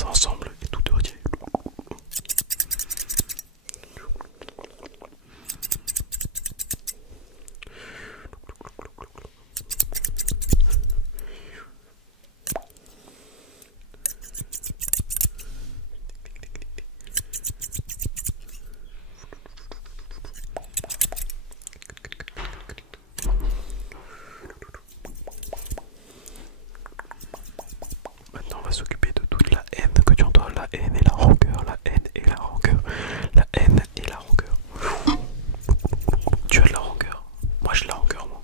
ça ensemble et tout te retirer. Maintenant on va s'occuper de toute la haine que tu entends, la haine et la rancœur, la haine et la rancœur, la haine et la rancœur. Tu as de la rancœur, moi j'ai de la rancœur moi.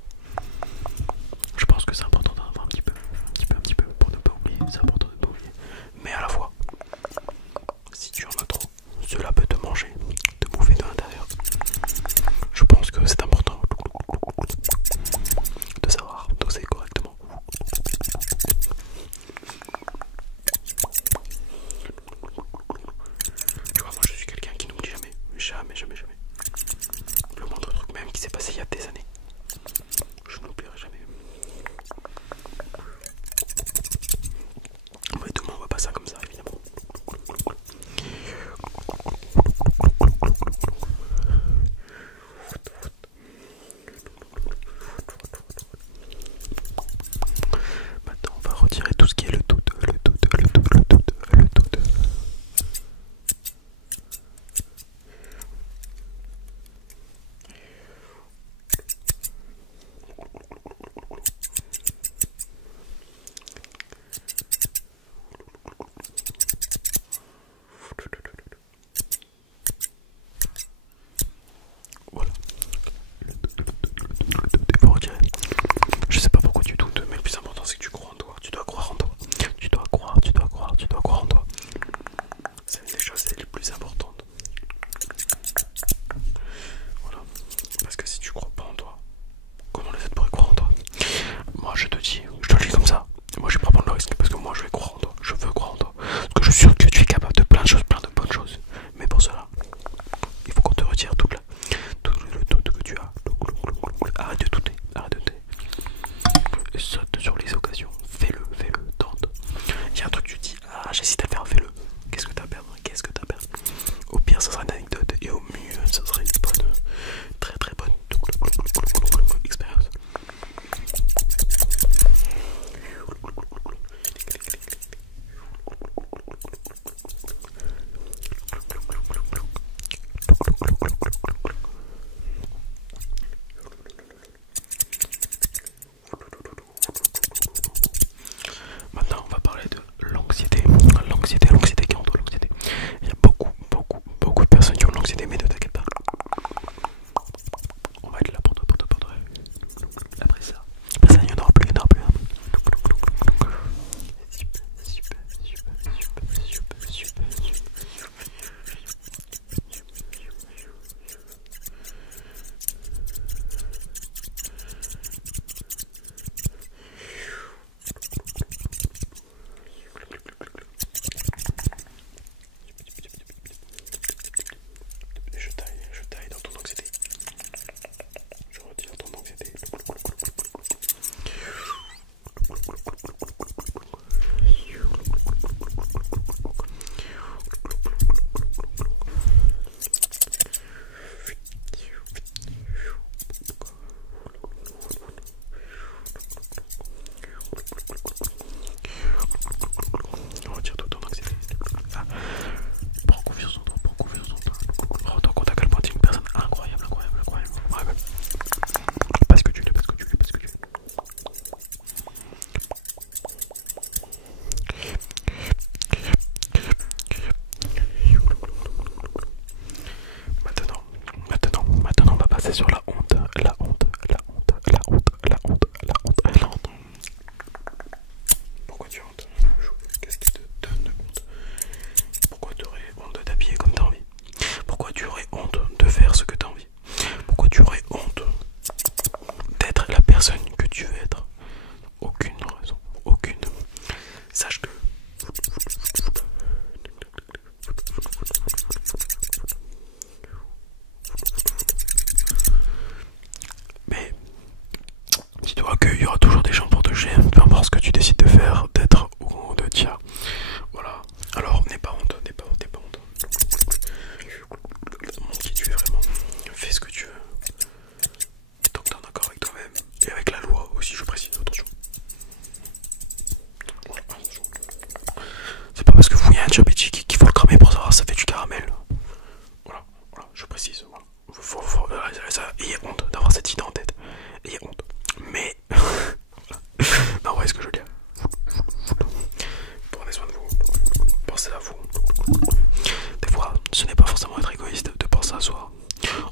Je pense que c'est important d'en avoir un petit peu, pour ne pas oublier, c'est important de ne pas oublier. Mais à la fois, si tu en as trop, cela peut te manger, te bouffer de l'intérieur. Je pense que c'est important de savoir doser correctement. Tu vois, moi je suis quelqu'un qui n'oublie jamais, jamais. Le moindre truc même qui s'est passé il y a des années, je n'oublierai jamais. Mais demain on va pas ça comme ça évidemment. Maintenant on va retirer tout ce qui est le doute. Voilà. Il faut retirer. Je sais pas pourquoi tu doutes, mais le plus important c'est que tu crois en toi. Tu dois croire en toi. Tu dois croire en toi. C'est une des choses les plus importantes. Voilà. Parce que si tu crois pas en toi, comment les autres pourraient croire en toi? Moi je te le dis comme ça. Moi je vais pas prendre le risque parce que moi je vais croire en toi. Je veux croire en toi. Parce que je suis sûr que tu es capable de plein de choses, plein de bonnes choses. Mais pour cela, il faut qu'on te retire tout le doute que tu as. Arrête de douter, saute sur les occasions. Fais-le, tente. Il y a un truc que tu dis, ah j'hésite à faire, fais-le. Qu'est-ce que t'as à perdre? Au pire ça sera une anecdote et au mieux ça sera une bonne, très bonne expérience. Maintenant, on va parler de l'anxiété. L'anxiété qui entoure l'anxiété. Il y a beaucoup de personnes qui ont de l'anxiété, mais ne t'inquiète pas. On va être là pour toi. Après ça, il n'y en aura plus. Super. Je taille dans ton anxiété. Je retire ton anxiété. On retire toute ton anxiété. Ah. Prends confiance en toi. Rends-toi compte à quel point tu es une personne incroyable. Parce que tu l'es. Maintenant, on va passer sur la honte. Pourquoi tu as honte? Qu'est-ce qui te donne honte? Pourquoi tu aurais honte de t'habiller comme tu as envie? Pourquoi tu aurais honte de faire ce que tu as envie? Pourquoi tu aurais honte d'être la personne que tu veux être? Aucune raison, aucune. Sache que diabétique qu'il faut le cramer pour savoir si ça fait du caramel. Voilà, voilà, je précise. Voilà. Ayez honte d'avoir cette idée en tête. Ayez honte. Mais. Non, vous voyez ce que je veux dire. Prenez soin de vous. Pensez à vous. Des fois, ce n'est pas forcément être égoïste de penser à soi.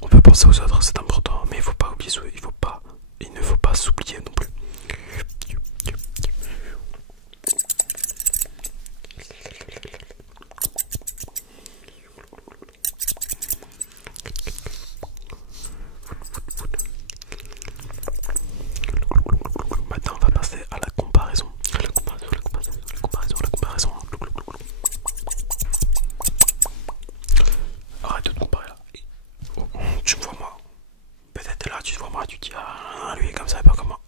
On peut penser aux autres, c'est important, mais il faut pas oublier, il ne faut pas s'oublier non plus. Maintenant, on va passer à la comparaison. La comparaison. Arrête de te comparer là. Oh, tu me vois moi. Peut-être t'es là, tu te vois moi, tu te dis ah lui est comme ça et pas comme moi.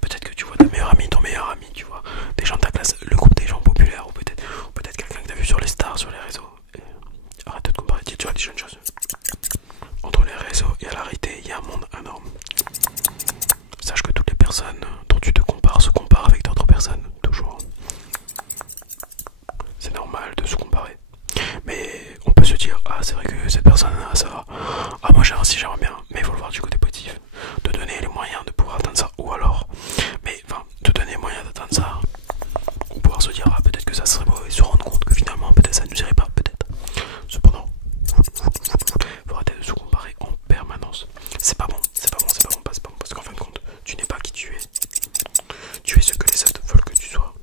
Peut-être que tu vois ta meilleure amie, ton meilleur ami, tu vois, des gens de ta classe, le groupe des gens populaires, ou peut-être quelqu'un que t'as vu sur les stars, sur les réseaux. Et arrête de te comparer, tu vois des jeunes choses. Entre les réseaux et la réalité, il y a un monde énorme. Sache que toutes les personnes dont tu te compares se comparent avec d'autres personnes, toujours. C'est normal de se comparer. Mais on peut se dire, ah c'est vrai que cette personne ça va. Ah moi j'aimerais bien, mais il faut le voir du côté positif. Te donner les moyens de pouvoir atteindre ça, ou alors, mais enfin, te donner les moyens d'atteindre ça, ou pouvoir se dire, ah peut-être que ça serait beau, et se rendre compte que finalement peut-être ça ne nous irait pas, peut-être. Cependant, faut arrêter de se comparer en permanence. C'est pas bon, parce qu'en fin de compte, tu n'es pas qui tu es. Tu es ce que les autres veulent que tu sois.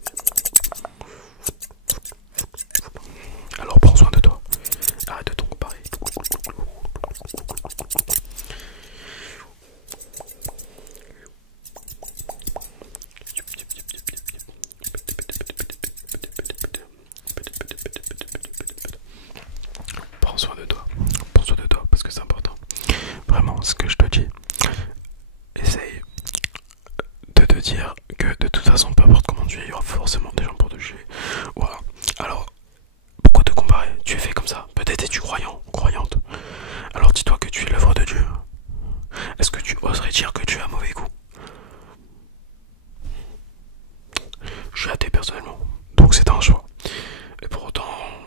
Alors prends soin de toi. Arrête de te comparer. Prends soin de toi. Prends soin de toi parce que c'est important. Vraiment, ce que je te dis. Essaye de te dire que de toute façon, peu importe comment tu es, il y aura forcément des gens pour te juger. Voilà. Alors, pourquoi te comparer? Tu es fait comme ça. Peut-être es-tu croyant ou croyante. Alors dis-toi que tu es l'œuvre de Dieu. Est-ce que tu oserais dire que tu as mauvais goût? Je suis athée personnellement, donc c'est un choix. Et pour autant,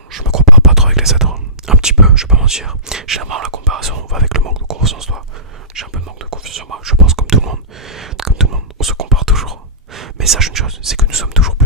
je me compare pas trop avec les autres. Un petit peu, je vais pas mentir. Généralement la comparaison va avec le manque de confiance en soi. J'ai un peu de manque de confiance en moi, je pense comme tout le monde. Comme tout le monde, on se compare toujours. Mais sache une chose, c'est que nous sommes toujours